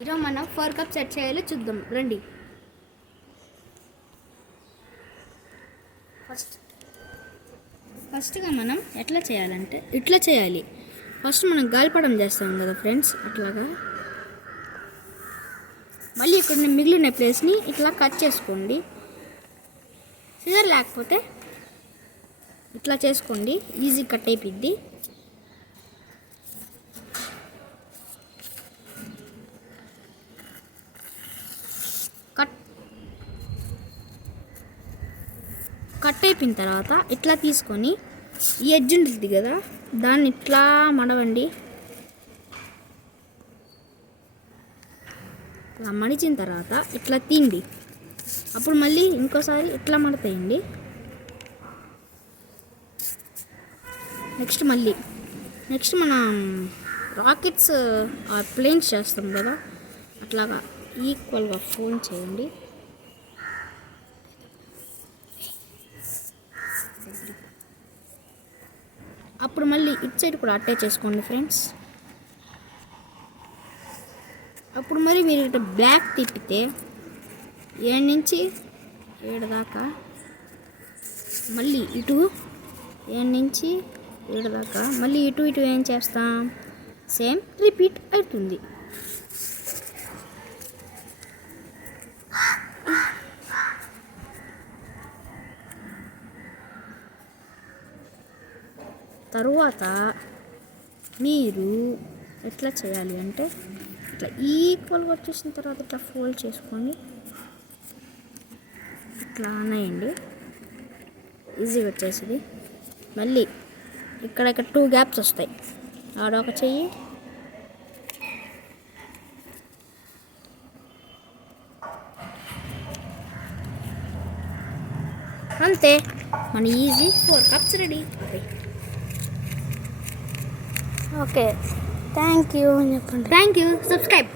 ఈరోజు మనం 4 cups set చేయాలో చూద్దాం రండి. ఫస్ట్గా మనం ఎట్లా చేయాలంటే ఇట్లా చేయాలి. ఫస్ట్ మనం గాలిపటం చేస్తాం కదా ఫ్రెండ్స్, అట్లాగా మళ్ళీ ఇక్కడ మిగిలిన ప్లేస్ని ఇట్లా కట్ చేసుకోండి. సిజర్ లేకపోతే ఇట్లా చేసుకోండి, ఈజీ కట్ అయిపోద్ది. కట్ అయిపోయిన తర్వాత ఇట్లా తీసుకొని ఈ ఎడ్జ్ ఉంటుంది కదా, దాన్ని ఇట్లా మడవండి. ఇట్లా మడిచిన తర్వాత ఇట్లా తీయండి. అప్పుడు మళ్ళీ ఇంకోసారి ఇట్లా మడతాయండి. నెక్స్ట్ మనం రాకెట్స్ ప్లేన్స్ చేస్తాం కదా, అట్లాగా ఈక్వల్గా ఫోల్డ్ చేయండి. అప్పుడు మళ్ళీ ఇటు సైడ్ కూడా అటాచ్ చేసుకోండి ఫ్రెండ్స్. అప్పుడు మరి మీరు ఇటు బ్యాక్ తిప్పితే 7 నుంచి 7 దాకా, మళ్ళీ ఇటు 7 నుంచి 7 దాకా, మళ్ళీ ఇటు ఏం చేస్తాం, సేమ్ రిపీట్ అవుతుంది. తరువాత మీరు ఎట్లా చేయాలి అంటే ఇట్లా ఈక్వల్గా వచ్చేసిన తర్వాత ఇట్లా ఫోల్డ్ చేసుకొని ఇట్లా అనేయండి, ఈజీగా వచ్చేసింది. మళ్ళీ ఇక్కడ 2 గ్యాప్స్ వస్తాయి, ఆడొక చెయ్యి అంతే, మన easy 4 cups ready. Okay, thank you. Subscribe.